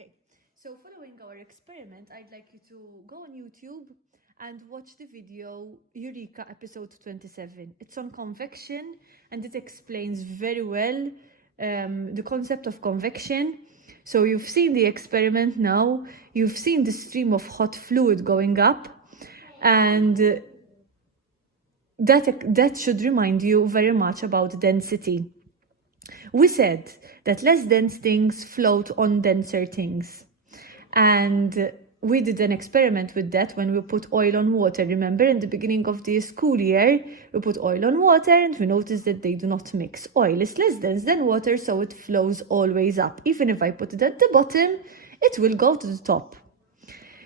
Okay, so following our experiment, I'd like you to go on YouTube and watch the video Eureka episode 27. It's on convection and it explains very well the concept of convection. So you've seen the experiment now, you've seen the stream of hot fluid going up, and that should remind you very much about density. We said that less dense things float on denser things. And we did an experiment with that when we put oil on water. Remember, in the beginning of the school year, we put oil on water and we noticed that they do not mix. Oil is less dense than water, so it flows always up. Even if I put it at the bottom, it will go to the top.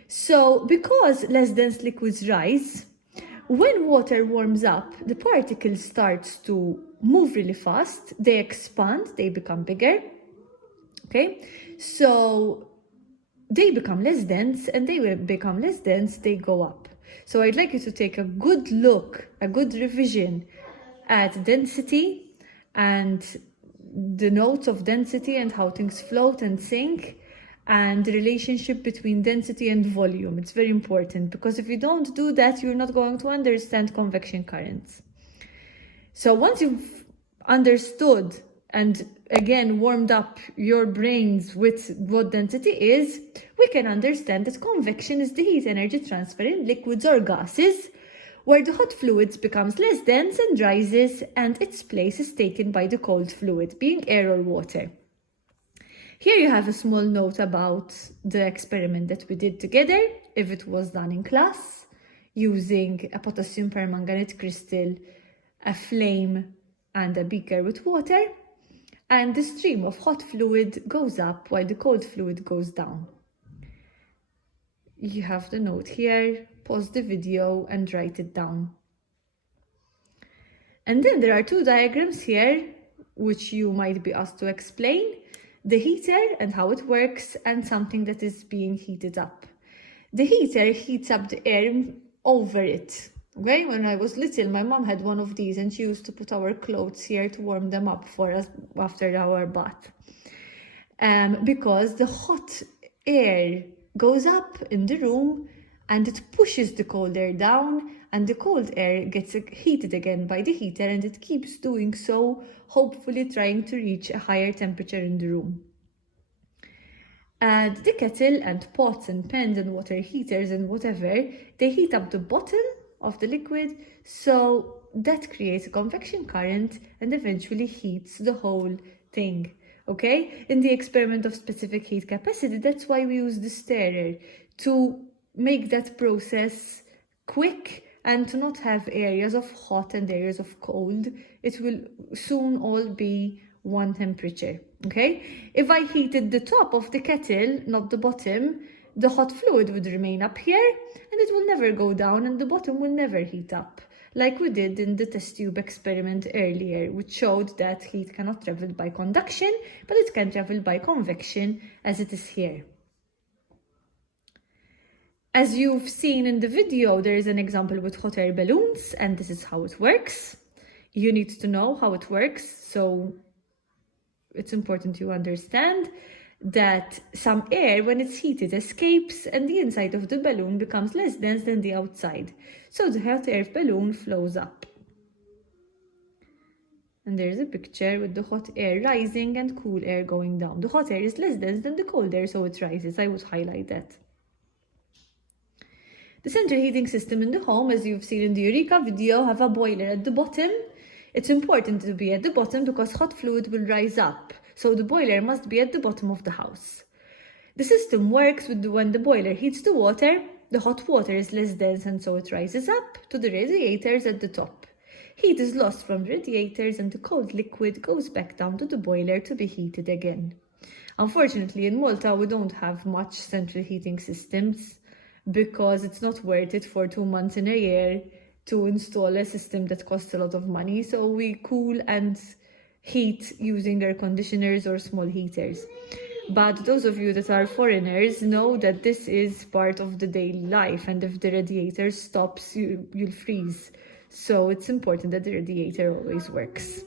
So because less dense liquids rise, when water warms up, the particles start to move really fast. They expand, they become bigger. Okay, so they become less dense, and they will become less dense, they go up. So I'd like you to take a good look, a good revision at density and the notes of density and how things float and sink, and the relationship between density and volume. It's very important, because if you don't do that, you're not going to understand convection currents. So once you've understood and again warmed up your brains with what density is, we can understand that convection is the heat energy transfer in liquids or gases, where the hot fluid becomes less dense and rises, and its place is taken by the cold fluid, being air or water. Here you have a small note about the experiment that we did together, if it was done in class, using a potassium permanganate crystal, a flame, and a beaker with water. And the stream of hot fluid goes up while the cold fluid goes down. You have the note here, pause the video and write it down. And then there are two diagrams here, which you might be asked to explain: the heater and how it works, and something that is being heated up. The heater heats up the air over it. Okay, when I was little, my mom had one of these and she used to put our clothes here to warm them up for us after our bath. Because the hot air goes up in the room and it pushes the cold air down, and the cold air gets heated again by the heater, and it keeps doing so, hopefully trying to reach a higher temperature in the room. And the kettle and pots and pans and water heaters and whatever, they heat up the bottom of the liquid, so that creates a convection current and eventually heats the whole thing. Okay, in the experiment of specific heat capacity, that's why we use the stirrer, to make that process quick and to not have areas of hot and areas of cold. It will soon all be one temperature. Okay, if I heated the top of the kettle, not the bottom, the hot fluid would remain up here and it will never go down, and the bottom will never heat up, like we did in the test tube experiment earlier, which showed that heat cannot travel by conduction, but it can travel by convection, as it is here. As you've seen in the video, there is an example with hot air balloons, and this is how it works. You need to know how it works, so it's important you understand that some air, when it's heated, escapes, and the inside of the balloon becomes less dense than the outside. So the hot air balloon flows up. And there's a picture with the hot air rising and cool air going down. The hot air is less dense than the cold air, so it rises. I would highlight that. The central heating system in the home, as you've seen in the Eureka video, have a boiler at the bottom. It's important to be at the bottom because hot fluid will rise up, so the boiler must be at the bottom of the house. The system works with when the boiler heats the water, the hot water is less dense and so it rises up to the radiators at the top. Heat is lost from the radiators and the cold liquid goes back down to the boiler to be heated again. Unfortunately, in Malta, we don't have much central heating systems because it's not worth it for 2 months in a year to install a system that costs a lot of money. So we cool and heat using air conditioners or small heaters. But those of you that are foreigners know that this is part of the daily life, and if the radiator stops, you'll freeze. So it's important that the radiator always works.